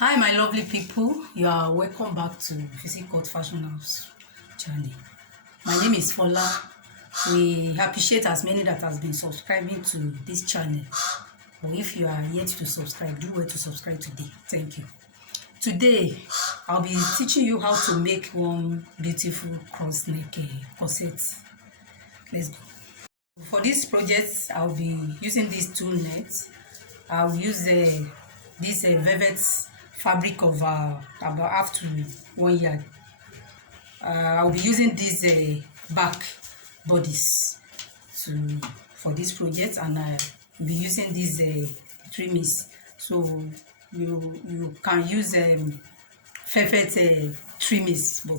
Hi my lovely people, you are welcome back to Physique Fashion House channel. My name is Fola. We appreciate as many that has been subscribing to this channel. But if you are yet to subscribe, do well to subscribe today. Thank you. Today, I'll be teaching you how to make one beautiful cross neck corset. Let's go. For this project, I'll be using this tulle net. I'll use this velvet fabric of about half to 1 yard. I'll be using these back bodies for this project, and I'll be using these trimmings. So you can use velvet trimmings, but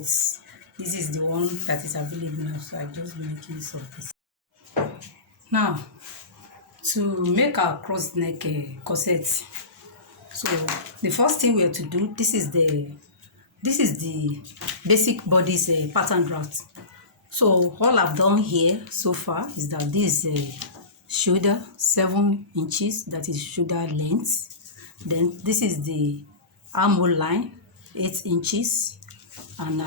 this is the one that is available now, so I just make use of this. Now, to make our cross neck corset, so the first thing we have to do, this is the basic body's pattern draft. So all I've done here so far is that this shoulder 7 inches, that is shoulder length. Then this is the armhole line 8 inches, and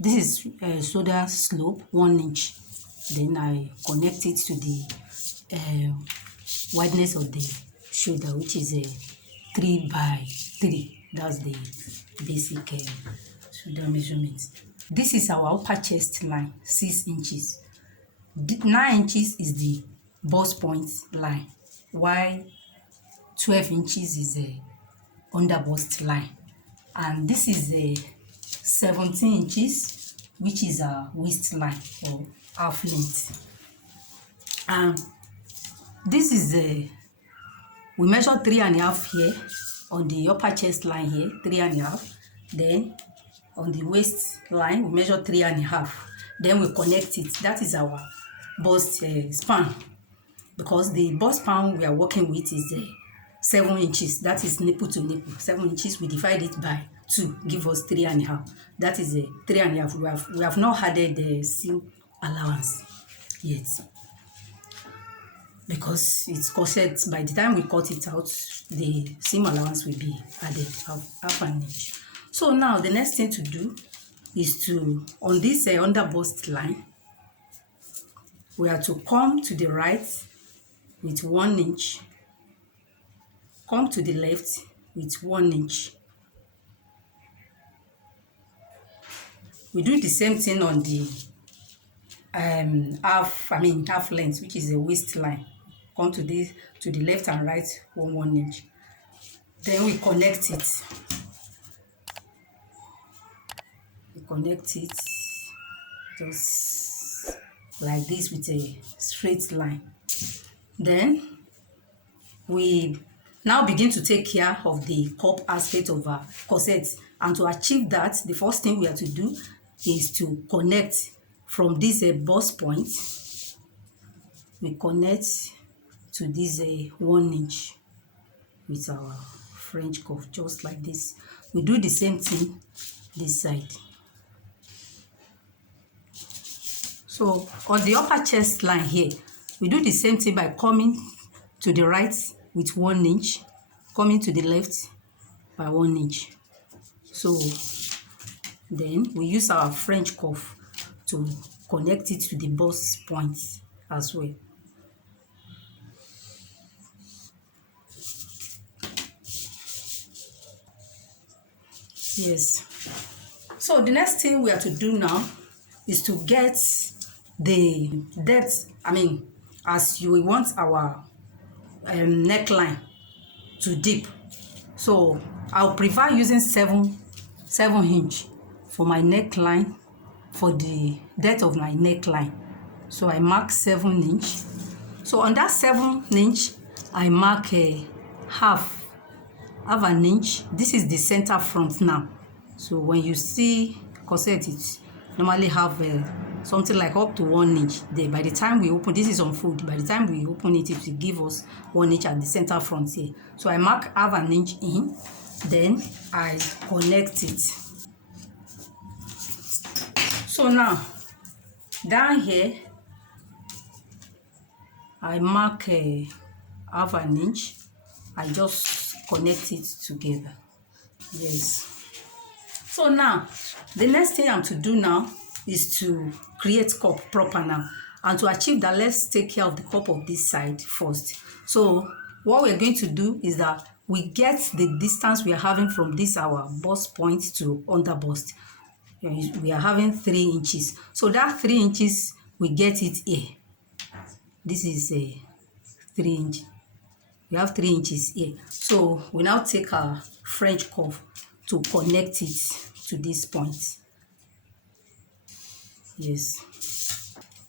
this is shoulder slope 1 inch. Then I connect it to the wideness of the shoulder, which is a 3 by 3. That's the basic shoulder measurement. This is our upper chest line 6 inches. 9 inches is the bust point line, while 12 inches is the under bust line, and this is the 17 inches, which is our waistline or half length. And this is we measure 3.5 here on the upper chest line here, 3.5. Then on the waist line we measure 3.5. Then we connect it. That is our bust span, because the bust span we are working with is 7 inches. That is nipple to nipple. 7 inches. We divide it by 2, give us 3.5. That is 3.5. We have not added the seam allowance yet, because it's corset. By the time we cut it out, the seam allowance will be added half an inch. So now the next thing to do is to, on this under bust line, we are to come to the right with 1 inch, come to the left with 1 inch. We do the same thing on the half length, which is the waistline. Come to the left and right 1 inch. Then we connect it. We connect it just like this with a straight line. Then we now begin to take care of the cup aspect of our corset. And to achieve that, the first thing we have to do is to connect from this bust point. We connect to this 1 inch with our French cuff, just like this. We do the same thing this side. So on the upper chest line here, we do the same thing by coming to the right with 1 inch, coming to the left by 1 inch. So then we use our French cuff to connect it to the bust point as well. Yes. So the next thing we have to do now is to get the depth, as you want our neckline to dip. So I'll prefer using 7 inch for my neckline, for the depth of my neckline. So I mark 7 inch. So on that 7 inch, I mark a half an inch. This is the center front now. So when you see corset, it normally have something like up to 1 inch there. By the time we open, this is on fold. By the time we open it, it will give us 1 inch at the center front here. So I mark half an inch in, then I connect it. So now down here, I mark half an inch. I just connect it together. Yes. So now, the next thing I'm to do now is to create cup proper now. And to achieve that, let's take care of the cup of this side first. So what we're going to do is that we get the distance we are having from this our bust point to under bust. We are having 3 inches. So that 3 inches, we get it here. This is a 3 inch. We have 3 inches here. So we now take our French curve to connect it to this point. Yes.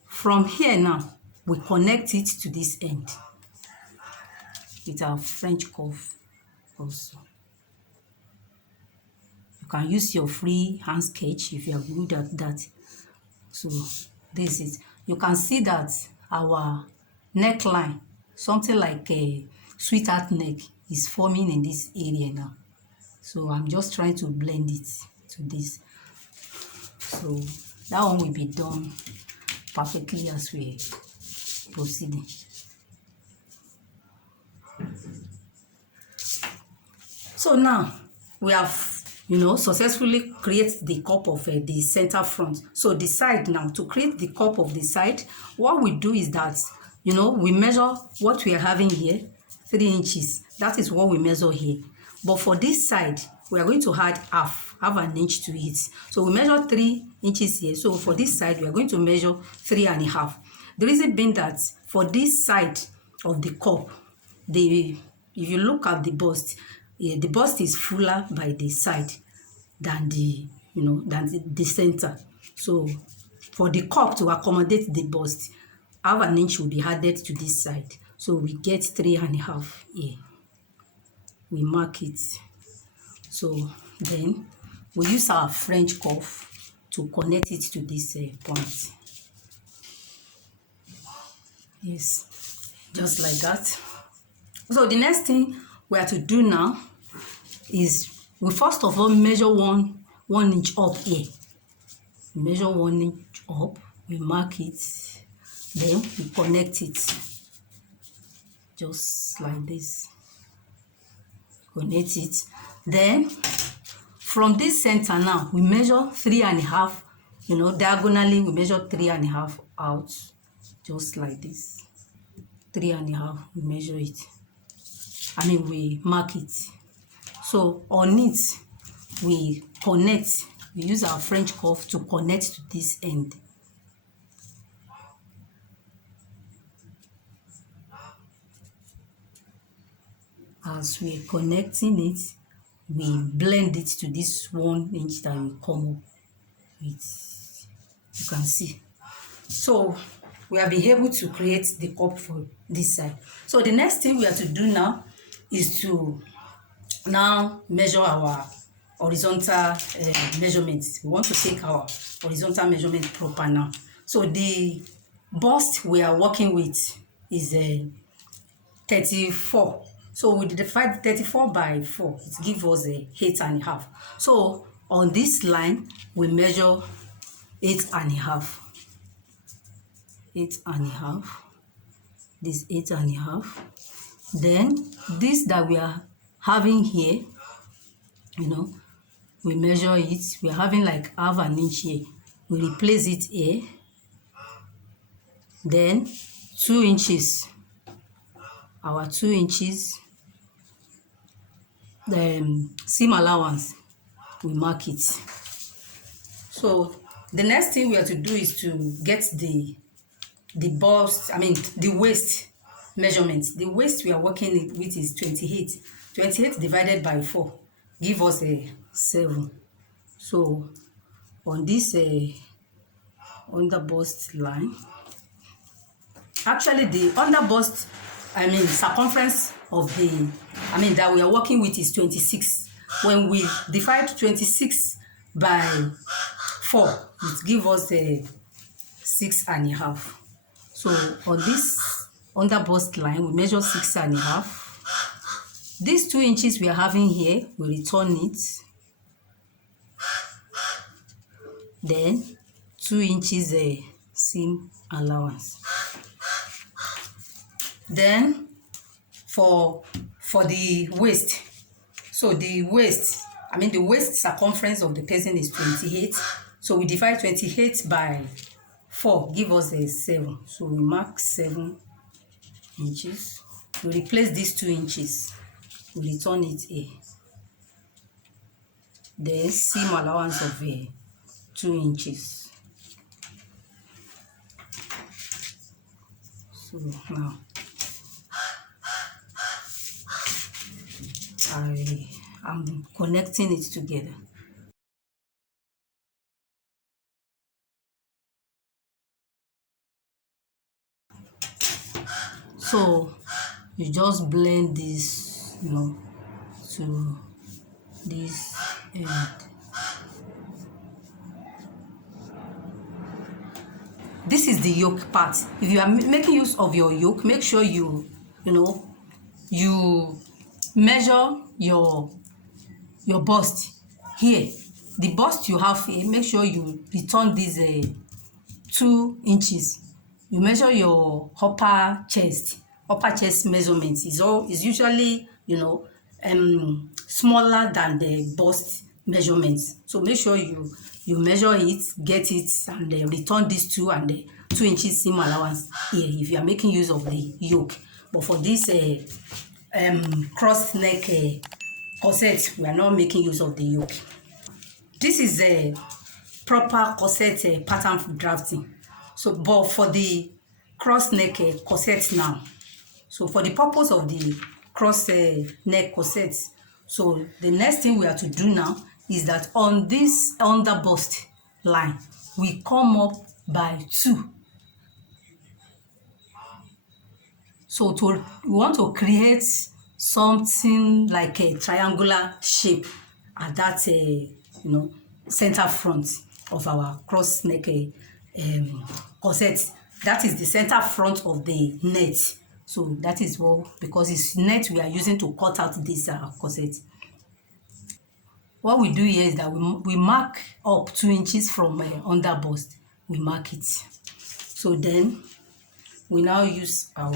From here now, we connect it to this end with our French curve also. You can use your free hand sketch if you are good at that. So this is, you can see that our neckline, something like a sweetheart neck, is forming in this area now. So I'm just trying to blend it to this. So that one will be done perfectly as we proceeding. So now we have, successfully create the cup of the center front. So the side now, to create the cup of the side, what we do is that, we measure what we are having here, 3 inches. That is what we measure here. But for this side, we are going to add half an inch to it. So we measure 3 inches here. So for this side, we are going to measure 3.5. The reason being that for this side of the cup, if you look at the bust is fuller by the side than the center. So for the cup to accommodate the bust, half an inch will be added to this side. So we get 3.5 here. We mark it. So then we use our French curve to connect it to this point. Yes, just like that. So the next thing we have to do now is we first of all measure one inch up here. We measure 1 inch up, we mark it, then we connect it just like this. Connect it. Then from this center now, we measure 3.5, diagonally we measure 3.5 out, just like this. 3.5, we measure it. We mark it. So on it, we connect. We use our French curve to connect to this end. As we're connecting it, we blend it to this 1 inch that we come up with. You can see. So we have been able to create the cup for this side. So the next thing we have to do now is to now measure our horizontal measurements. We want to take our horizontal measurement proper now. So the bust we are working with is 34. So we divide 34 by 4. It gives us 8.5. So on this line, we measure 8.5. 8.5. This 8.5. Then this that we are having here, we measure it. We are having like half an inch here. We replace it here. Then 2 inches. Our 2 inches. The seam allowance, we mark it. So the next thing we have to do is to get the bust, the waist measurement. The waist we are working with is 28. 28 divided by 4 give us 7. So on this under bust line, actually the under bust, circumference of the that we are working with is 26. When we divide 26 by 4, it gives us 6.5. So on this under bust line, we measure 6.5. These 2 inches we are having here, we return it. Then 2 inches seam allowance. Then for the waist, so the waist I mean the waist circumference of the person is 28. So we divide 28 by 4, give us a 7. So we mark 7 inches. We replace these 2 inches. We return it here. Then seam allowance of 2 inches. So now I'm connecting it together. So you just blend this, to this end. This is the yoke part. If you are making use of your yoke, make sure you measure your bust here. The bust you have here, make sure you return these 2 inches. You measure your upper chest measurement is usually smaller than the bust measurements. So make sure you measure it, get it, and return these 2 and 2 inches seam allowance here if you are making use of the yoke. But for this cross neck corset, we are not making use of the yoke. This is a proper corset pattern drafting. So but for the cross neck corset now, so for the purpose of the cross neck corset, so the next thing we have to do now is that on this under bust line we come up by 2. So we want to create something like a triangular shape at that center front of our cross neck corset. That is the center front of the net. So that is what, because it's net we are using to cut out this corset. What we do here is that we mark up 2 inches from under bust. We mark it. So then we now use our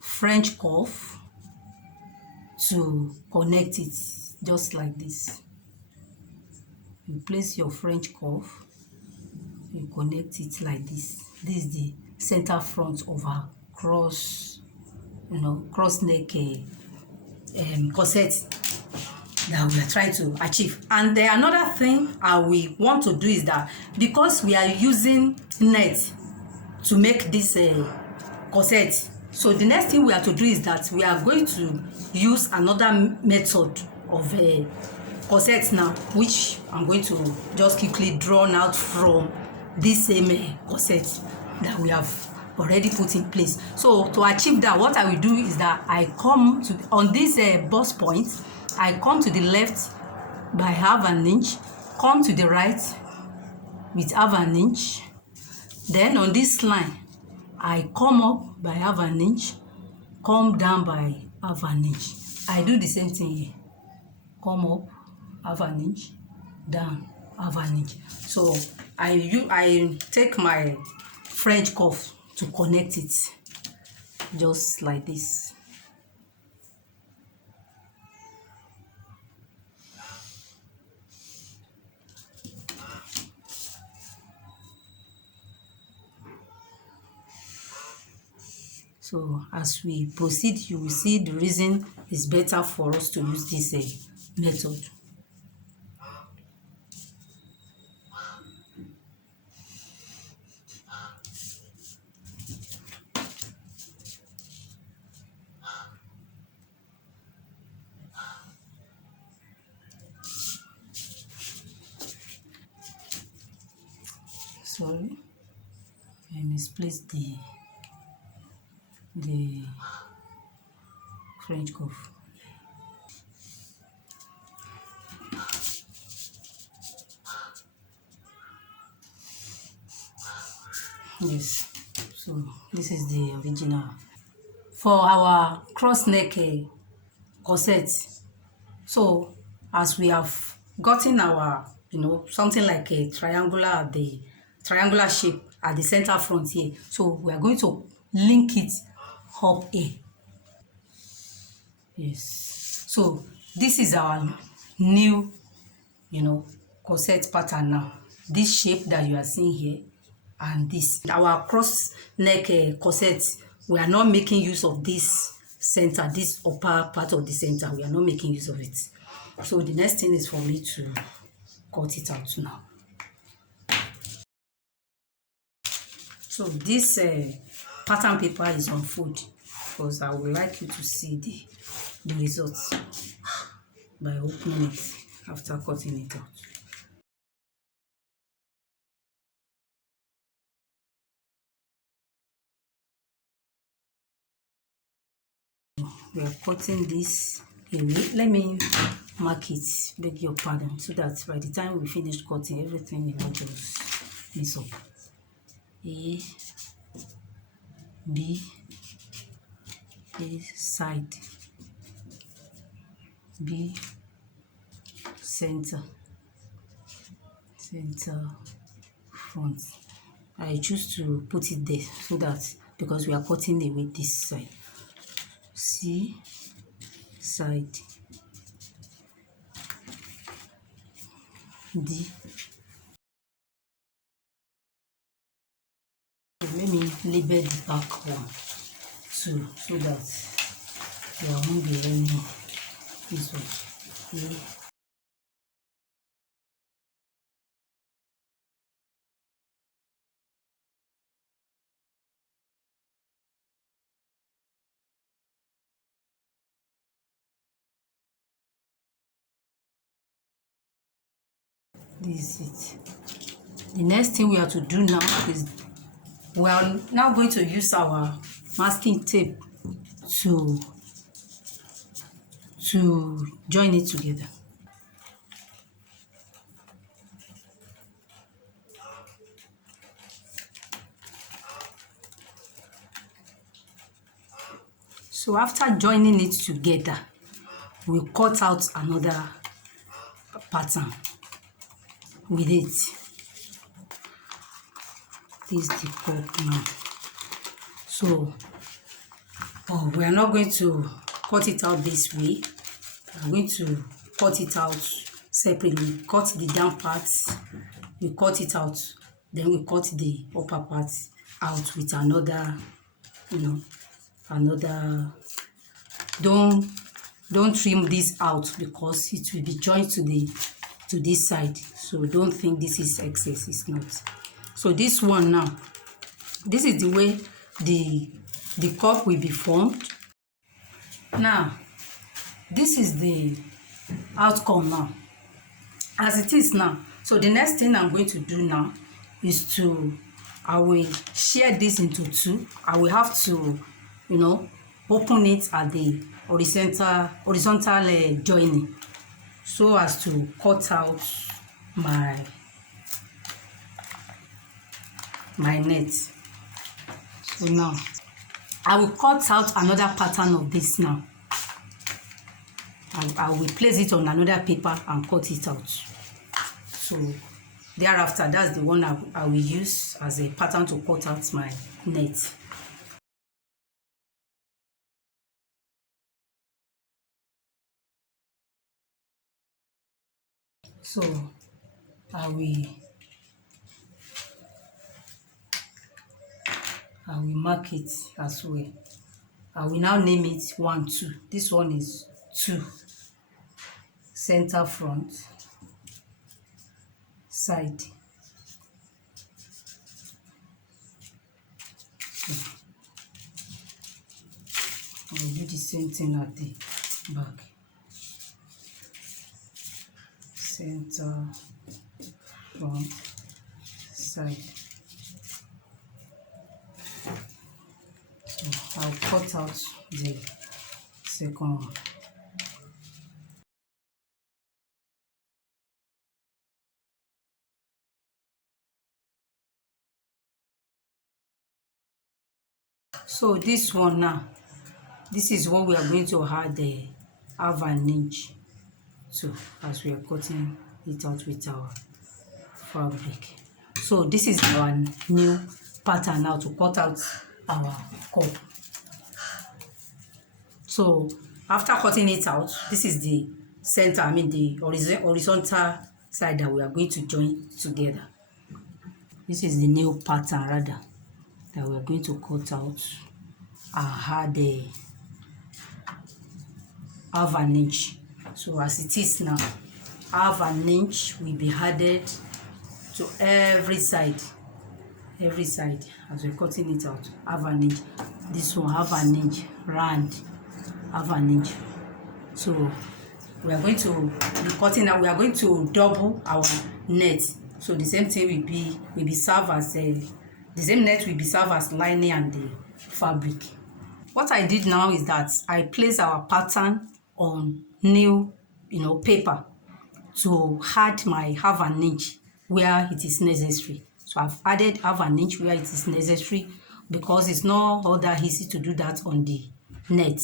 French curve to connect it, just like this. You place your French curve, you connect it like this. This is the center front of our cross neck corset that we are trying to achieve. And another thing we want to do is that because we are using net to make this corset, so the next thing we have to do is that we are going to use another method of corset now, which I'm going to just quickly draw out from this same corset that we have already put in place. So to achieve that, what I will do is that I come to on this bust point, I come to the left by half an inch, come to the right with half an inch, then on this line I come up by half an inch, come down by half an inch. I do the same thing here. Come up half an inch, down half an inch. So I take my French curve to connect it, just like this. So as we proceed, you will see the reason it's better for us to use this method. Sorry, I misplaced the French curve. Yes, so this is the original. For our cross neck corset, so as we have gotten our something like a triangular shape at the center front here, so we are going to link it up here. Yes, so this is our new, corset pattern now. This shape that you are seeing here, and this our cross neck corset, we are not making use of this center, this upper part of the center. We are not making use of it. So the next thing is for me to cut it out now. So this pattern paper is on fold because I would like you to see the results by opening it after cutting it out. We are cutting this away. Let me mark it, beg your pardon, so that by the time we finish cutting, everything will not just mess up. A, B, A side, B center, front. I choose to put it there so that, because we are cutting away this side. C side, D. Let me label the back one too, so that there won't be any this one. A. This is it. The next thing we have to do now is we are now going to use our masking tape to join it together. So after joining it together, we cut out another pattern with it. This is the cup now. So we are not going to cut it out this way. I'm going to cut it out separately. Cut the down parts, we cut it out, then we cut the upper parts out with another, another. Don't trim this out because it will be joined to this side. So don't think this is excess, it's not. So this one now, this is the way the cup will be formed. Now this is the outcome now as it is now. So the next thing I'm going to do now is I will share this into two. I will have to open it at the horizontal joining so as to cut out my net. So now I will cut out another pattern of this now. I will place it on another paper and cut it out. So thereafter, that's the one I will use as a pattern to cut out my net. So I will mark it as well. I will now name it 1, 2. This one is 2. Center, front, side. So I will do the same thing at the back. Center, front, side. So I'll cut out the second one. So this one now, this is what we are going to add the half an inch to as we are cutting it out with our fabric. So this is our new pattern now to cut out our cup. So after cutting it out, this is the center, I mean the horizontal side that we are going to join together. This is the nail pattern rather that we are going to cut out. I had a half an inch. So as it is now, half an inch will be added to every side as we're cutting it out. Half an inch. This one half an inch round, half an inch. So we are going to be cutting out. We are going to double our net. So the same thing will be served as the same net will be served as lining and the fabric. What I did now is that I placed our pattern on new paper to add my half an inch where it is necessary. So I've added half an inch where it is necessary because it's not all that easy to do that on the net.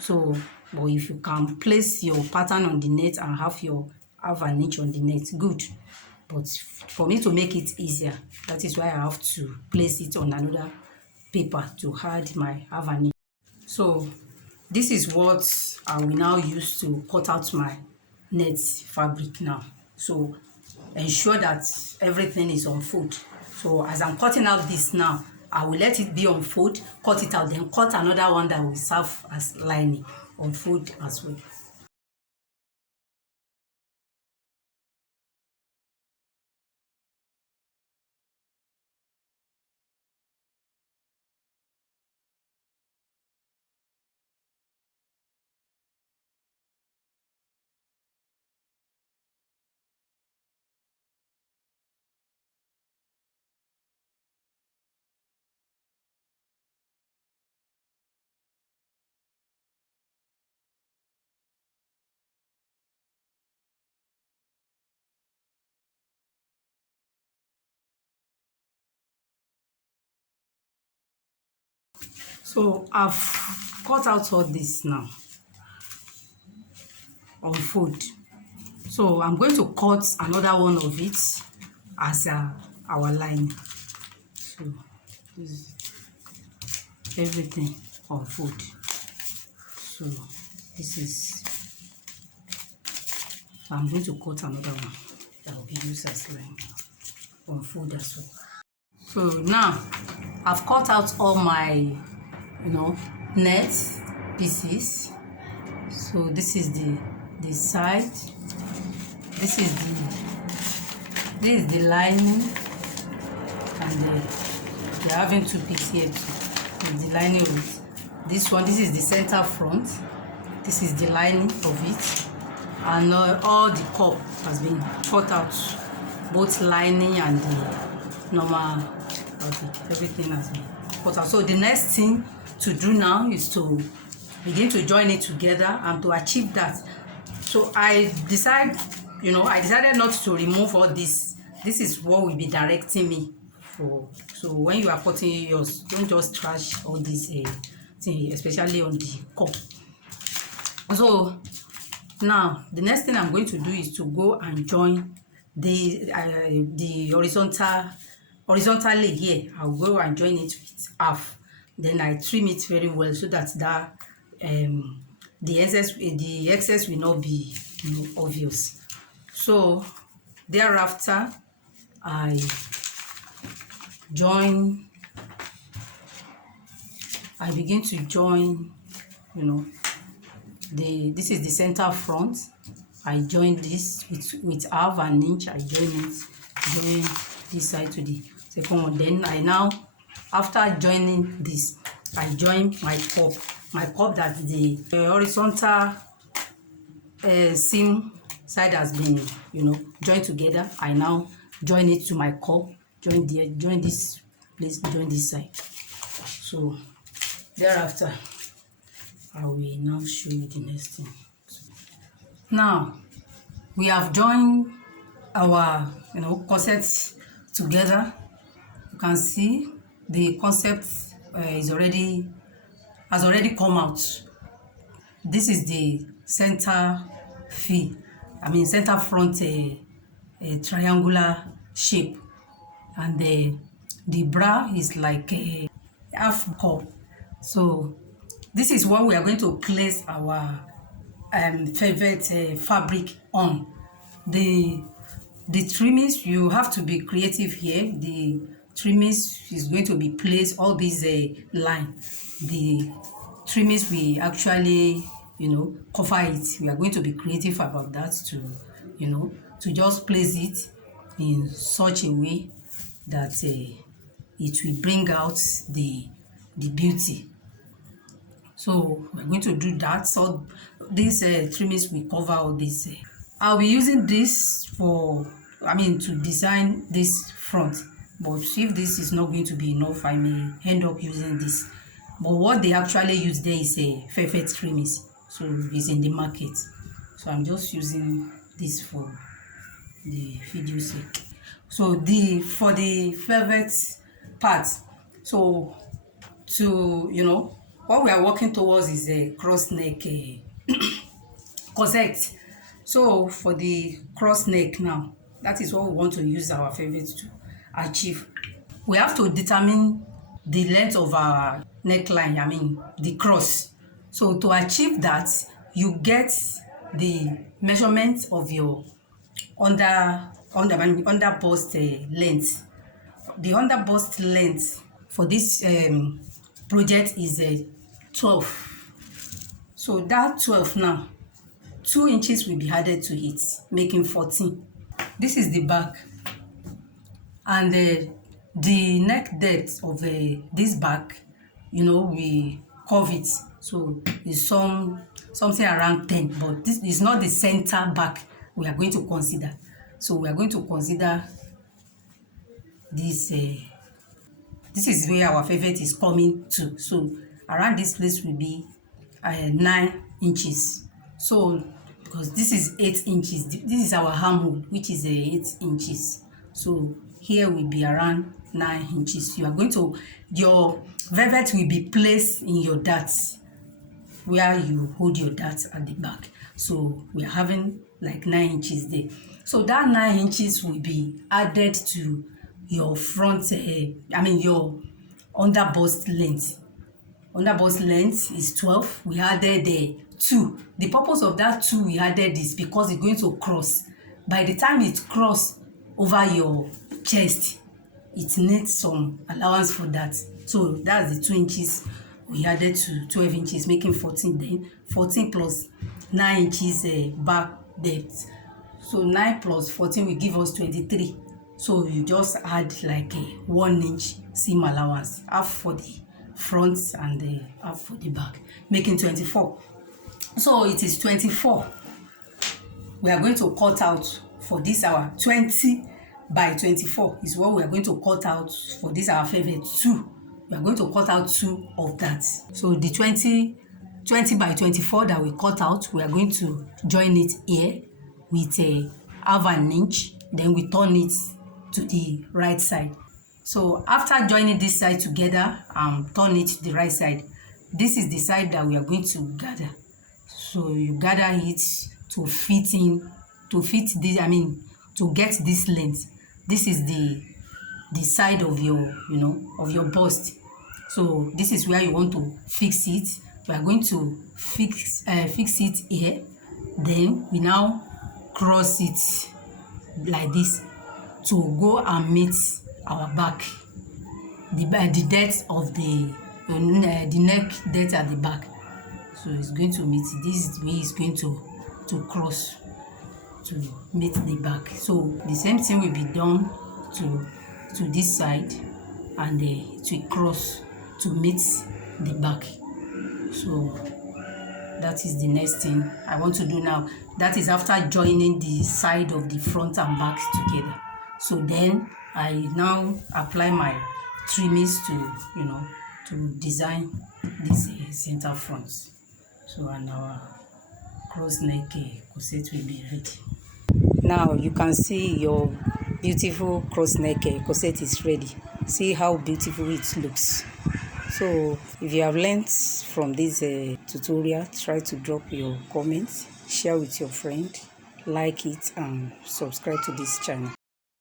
So but if you can place your pattern on the net and have your half an inch on the net, good. But for me to make it easier, that is why I have to place it on another paper to add my half an inch. So this is what I will now use to cut out my net fabric now. So ensure that everything is on fold. So as I'm cutting out this now, I will let it be on fold, cut it out, then cut another one that will serve as lining on fold as well. So I've cut out all this now on fold. So I'm going to cut another one of it as our line. So this is everything on fold. So this is, I'm going to cut another one that will be used as line on fold as well. So now I've cut out all my net pieces. So this is the side, this is the lining, and they're having two pieces here too. The lining of it. This one, this is the center front, this is the lining of it, and all the cup has been cut out, both lining and the normal fabric. Everything has been cut out. So the next thing to do now is to begin to join it together, and to achieve that, so I decided not to remove all this. This is what will be directing me for. So when you are cutting yours, don't just trash all this thing, especially on the cup. So now the next thing I'm going to do is to go and join the horizontally here. I'll go and join it with half. Then I trim it very well so that the excess will not be obvious. So thereafter I begin to join, this is the center front. I join this with half an inch. I join this side to the second one. Then I now, after joining this, I join my cup that the horizontal seam side has been joined together. I now join it to my cup, join this place, join this side. So thereafter I will now show you the next thing. Now we have joined our corset together. You can see the concept has already come out. This is the center center front triangular shape, and the bra is like a half cup. So this is what we are going to place our favorite fabric on. The trimmings, you have to be creative here. The trimmings is going to be placed all these line. The trimmings we actually cover it. We are going to be creative about that to to just place it in such a way that it will bring out the beauty. So we're going to do that. So these trimmings will cover all this. I'll be using this for, to design this front. But if this is not going to be enough, I may end up using this. But what they actually use there is a velvet trimmings. So it's in the market. So I'm just using this for the video sake. So for the velvet part, so to what we are working towards is a cross neck corset. So for the cross neck now, that is what we want to use our velvet to achieve. We have to determine the length of our neckline, the cross. So to achieve that, you get the measurement of your under bust length. The under bust length for this project is 12. So that 12 now, 2 inches will be added to it, making 14. This is the back, and the neck depth of this back, we curve it, so it's something around 10, but this is not the center back we are going to consider. So we are going to consider this. This is where our velvet is coming to. So around this place will be 9 inches. So because this is 8 inches, this is our armhole, which is 8 inches. So here will be around 9 inches. Your velvet will be placed in your darts, where you hold your darts at the back. So we are having like 9 inches there. So that 9 inches will be added to your front, your under bust length. Under bust length is 12. We added 2. The purpose of that 2 we added is because it's going to cross. By the time it crosses over your chest, it needs some allowance for that. So that's the 2 inches we added to 12 inches, making 14. Then 14 plus 9 inches back depth. So 9 plus 14 will give us 23. So you just add like a 1 inch seam allowance, half for the front and half for the back, making 24. So it is 24. We are going to cut out for this our 20 by 24 is what we are going to cut out for this our favorite 2. We are going to cut out 2 of that. So the 20 by 24 that we cut out, we are going to join it here with a half an inch. Then we turn it to the right side. So after joining this side together and turn it to the right side, this is the side that we are going to gather. So you gather it to fit this, to get this length. This is the side of your of your bust. So this is where you want to fix it. We are going to fix it here. Then we now cross it like this to go and meet our back, the depth of the neck depth at the back. So it's going to meet this way. It's going to cross to meet the back. So the same thing will be done to this side, and it will cross to meet the back. So that is the next thing I want to do now. That is after joining the side of the front and back together. So then I now apply my trimmings to design this center front. So and our cross neck corset will be ready. Now you can see your beautiful cross neck corset is ready. See how beautiful it looks. So if you have learned from this tutorial, try to drop your comments, share with your friend, like it, and subscribe to this channel.